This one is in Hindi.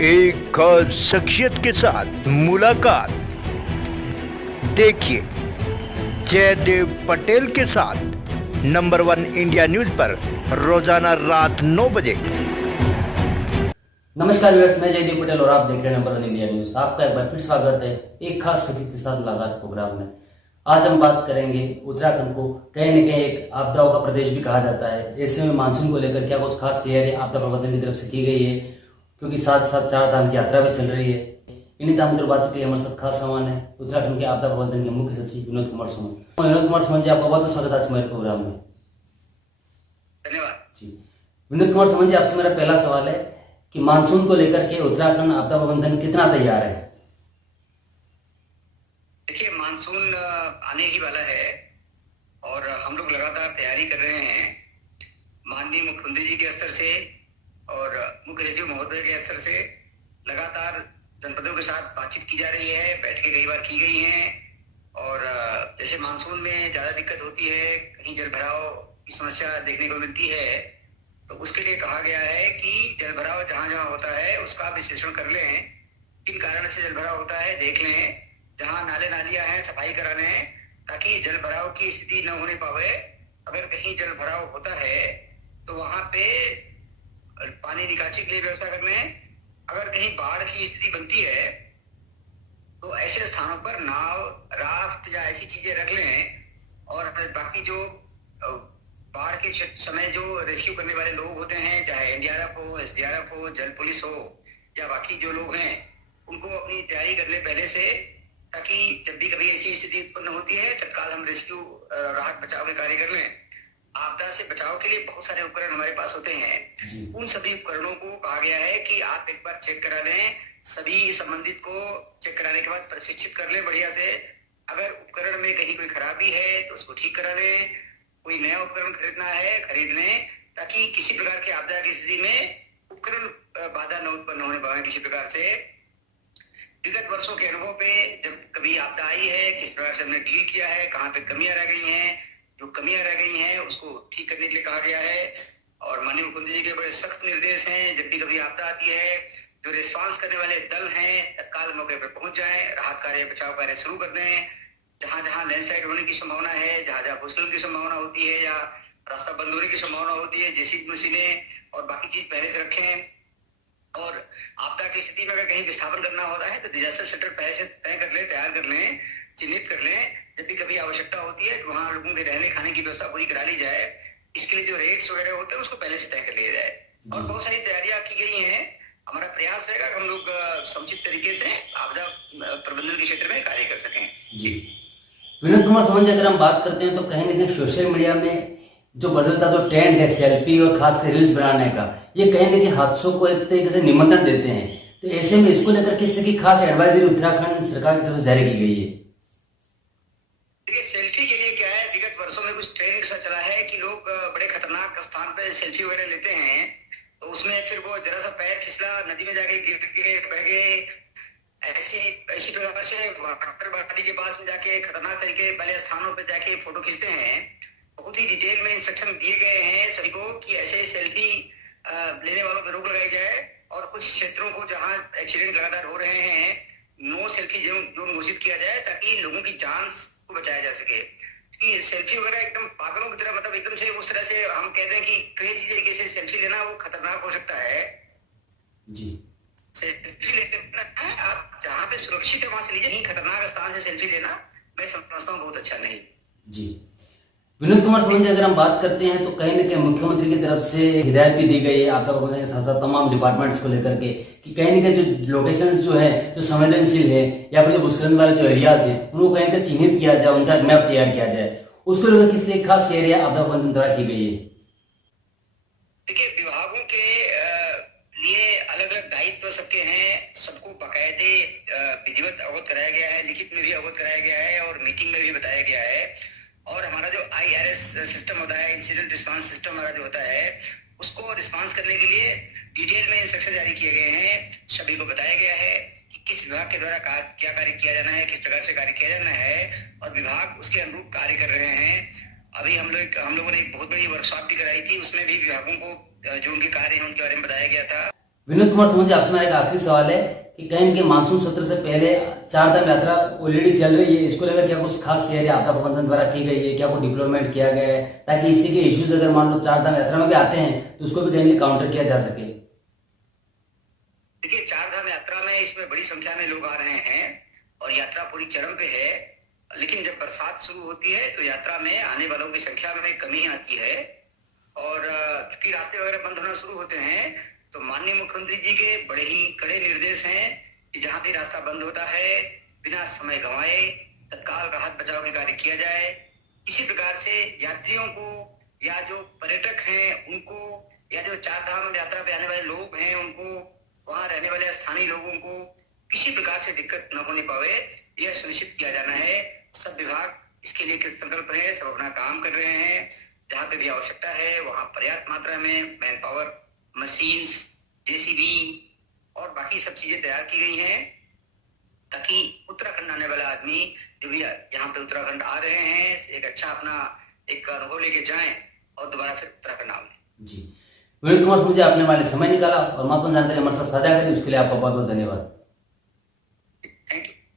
एक खास शख्सियत के साथ मुलाकात। देखिए जयदेव पटेल के साथ नंबर 1 इंडिया न्यूज पर रोजाना रात 9 बजे। नमस्कार व्यूअर्स, मैं जयदेव पटेल और आप देख रहे हैं नंबर 1 इंडिया न्यूज। आपका एक बार फिर स्वागत है एक खास शख्सियत के साथ मुलाकात प्रोग्राम में। आज हम बात करेंगे उत्तराखंड को कहीं न कहीं एक आपदाओं का प्रदेश भी कहा जाता है। ऐसे में मानसून को लेकर क्या कुछ खास तैयारी आपदा प्रबंधन की तरफ से की गई है, क्योंकि साथ साथ 4 धाम की यात्रा भी चल रही है। इन्हीं तमाम बातों के लिए हमारे साथ खास सामान है उत्तराखंड के आपदा प्रबंधन के मुख्य सचिव विनोद कुमार सुमन। विनोद कुमार सुमन जी, आपका बहुत स्वागत है आज हमारे प्रोग्राम में। धन्यवाद जी, विनोद कुमार सुमन जी, आपसे मेरा पहला सवाल है कि मानसून को लेकर के उत्तराखंड आपदा प्रबंधन कितना तैयार है? देखिए, मानसून आने ही वाला है और हम लोग लगातार तैयारी कर रहे हैं। माननीय मुख्यमंत्री जी के स्तर से और मुख्य सचिव महोदय के स्तर से लगातार जनपदों के साथ बातचीत की जा रही है, बैठकें कई बार की गई हैं। और जैसे मानसून में ज्यादा दिक्कत होती है, कहीं जल भराव की समस्या देखने को मिलती है, तो उसके लिए कहा गया है कि जल भराव जहां जहां होता है उसका विश्लेषण कर लें, किन कारण से जल भराव होता है देख लें, जहां नाले नालियां हैं सफाई करा लें, ताकि जल भराव की स्थिति न होने पावे। अगर कहीं जल भराव होता है तो वहां पे पानी निकासी के लिए व्यवस्था कर लें। अगर कहीं बाढ़ की स्थिति बनती है तो ऐसे स्थानों पर नाव, राफ्ट या ऐसी चीजें रख लें। और बाकी जो बाढ़ के समय जो रेस्क्यू करने वाले लोग होते हैं, चाहे एनडीआरएफ हो, एसडीआरएफ हो, जल पुलिस हो या बाकी जो लोग हैं, उनको अपनी तैयारी कर ले पहले से, ताकि जब भी कभी ऐसी स्थिति उत्पन्न होती है तत्काल हम रेस्क्यू, राहत बचाव के कार्य कर लें। आपदा से बचाव के लिए बहुत सारे उपकरण हमारे पास होते हैं। उन सभी उपकरणों को कहा गया है कि आप एक बार चेक करा लें, सभी संबंधित को चेक कराने के बाद प्रशिक्षित कर लें बढ़िया से। अगर उपकरण में कहीं कोई खराबी है तो उसको ठीक करा लें। कोई नया उपकरण खरीदना है खरीद लें, ताकि किसी प्रकार की आपदा की स्थिति में उपकरण बाधा न उत्पन्न होने पाए किसी प्रकार से। विगत वर्षों के अनुभव पे जब कभी आपदा आई है, किस प्रकार से हमने डील किया है, कहाँ पे कमियां रह गई हैं, जो कमियां रह गई हैं उसको ठीक करने के लिए कहा गया है। और माननीय मुख्यमंत्री जी के बड़े सख्त निर्देश हैं, जब भी कभी आपदा आती है जो रिस्पांस करने वाले दल हैं तत्काल मौके पर पहुंच जाएं, राहत कार्य, बचाव कार्य शुरू कर दें। जहां जहां लैंडस्लाइड होने की संभावना है, जहां जहां भूस्खलन की संभावना होती है या रास्ता बंद होने की संभावना होती है, जेसीबी मशीनें और बाकी चीज पहले से रखें। और आपदा की स्थिति में अगर कहीं विस्थापन करना होता है तो डिजास्टर सेंटर पहले से तय कर लें, तैयार कर लें, चिन्हित कर लें। जब भी कभी आवश्यकता होती है तो वहां लोगों के रहने खाने की व्यवस्था पूरी करा ली जाए। इसके लिए जो रेट्स वगैरह होते हैं उसको पहले से तय कर लिया जाए। और बहुत सारी तैयारियां की गई हैं। हमारा प्रयास रहेगा कि हम लोग समुचित तरीके से आपदा प्रबंधन के क्षेत्र में कार्य कर सकें। जी, विनोद कुमार सुमन जी, अगर हम बात करते हैं तो कहीं ना कहीं सोशल मीडिया में जो बदलता जो ट्रेंड है सेल्फी और खासकर रील्स बनाने का, ये कहीं ना कहीं हादसों को एक तरीके से निमंत्रण देते हैं। तो ऐसे में इसको लेकर किस तरह की खास एडवाइजरी उत्तराखंड सरकार की तरफ से जारी की गई है? देखिए, सेल्फी के लिए क्या है, विगत वर्षों में कुछ ट्रेंड सा चला है कि लोग बड़े खतरनाक स्थान पे सेल्फी वगैरह लेते हैं, तो उसमें फिर वो जरा सा पैर फिसला, नदी में जाके गिर के बह गए, ऐसी प्रकार से वाटर बॉडी के पास में जाके खतरनाक तरीके वाले स्थानों पर जाके फोटो खींचते हैं। बहुत ही डिटेल में इंस्ट्रक्शन दिए गए हैं सभी को कि ऐसे सेल्फी लेने वालों पर रोक लगाई जाए। और कुछ क्षेत्रों को जहां एक्सीडेंट लगातार हो रहे हैं, नो सेल्फी जोन घोषित किया जाए, ताकि लोगों की जान को बचाया जा सके। कि सेल्फी वगैरह एकदम पागलों की तरह, मतलब एकदम से उस तरह से हम कहते हैं कि क्रेजी तरीके से सेल्फी लेना वो खतरनाक हो सकता है। जी, सेल्फी लेना है आप जहाँ पे सुरक्षित है वहां से लीजिए, नहीं खतरनाक स्थान से सेल्फी लेना मैं समझता हूँ बहुत अच्छा नहीं। जी, विनोद कुमार सुमन जी, अगर हम बात करते हैं तो कहीं ना कहीं मुख्यमंत्री की तरफ से हिदायत भी दी गई है आपदा प्रबंधन के साथ साथ तमाम डिपार्टमेंट्स को लेकर के कि कहीं ना कहीं जो लोकेशंस जो है, जो संवेदनशील है या फिर जो भूस्खलन वाले जो एरियाज है, उनको कहीं ना चिन्हित किया जाए, उनका मैप तैयार किया जाए। उसको लेकर किसी खास एरिया आपदा प्रबंधन द्वारा की गई है? देखिए, विभागों के लिए अलग अलग दायित्व सबके हैं, सबको बाकायदे विधिवत अवगत कराया गया है, लिखित में भी अवगत कराया गया है और मीटिंग में भी बताया गया है। और हमारा जो IRS सिस्टम होता है, इंसिडेंट रिस्पांस सिस्टम हमारा जो होता है, उसको रिस्पांस करने के लिए डिटेल में इंस्ट्रक्शन जारी किए गए हैं। सभी को बताया गया है कि किस विभाग के द्वारा क्या कार्य किया जाना है, किस प्रकार से कार्य किया जाना है, और विभाग उसके अनुरूप कार्य कर रहे हैं। अभी हम लोगों ने एक बहुत बड़ी वर्कशॉप भी कराई थी, उसमें भी विभागों को जो उनके कार्य हैं उनके बारे में बताया गया था। विनोद कुमार समझे, आपसे मेरा एक आखिरी सवाल है कि कहीं के मानसून सत्र से पहले चार धाम यात्रा ऑलरेडी चल रही है, इसको लेकर क्या कुछ खास तैयारी आपदा प्रबंधन द्वारा की गई है, क्या कोई डिप्लॉयमेंट किया गया है ताकि इसी के इश्यूज अगर मान लो चार धाम यात्रा में भी आते हैं तो उसको भी कहीं काउंटर किया जा सके? देखिए, चार धाम यात्रा में इसमें बड़ी संख्या में लोग आ रहे हैं और यात्रा पूरी चरम पे है, लेकिन जब बरसात शुरू होती है तो यात्रा में आने वालों की संख्या में कमी आती है और चूंकि रास्ते वगैरह बंद होना शुरू होते हैं तो माननीय मुख्यमंत्री जी के बड़े ही कड़े निर्देश हैं कि जहां भी रास्ता बंद होता है बिना समय गंवाए तत्काल राहत बचाव के कार्य किया जाए। इसी प्रकार से यात्रियों को या जो पर्यटक हैं उनको या जो चार धाम यात्रा पे आने वाले लोग हैं उनको, वहां रहने वाले स्थानीय लोगों को किसी प्रकार से दिक्कत न होने पावे, यह सुनिश्चित किया जाना है। सब विभाग इसके लिए कृत संकल्प है, सब अपना काम कर रहे हैं। जहां पे भी आवश्यकता है वहां पर्याप्त मात्रा में मैन पावर, मशीन्स, जेसीबी और बाकी सब चीजें तैयार की गई हैं ताकि उत्तराखंड आने वाला आदमी जो भी यहाँ पे उत्तराखंड आ रहे हैं एक अच्छा अपना एक अनुभव लेके जाएं और दोबारा फिर उत्तराखंड आए। जी, विनोद कुमार समझे, आपने हमारे समय निकाला और महत्वपूर्ण जानकारी हमारे साथ साझा करी, उसके लिए आपका बहुत बहुत धन्यवाद।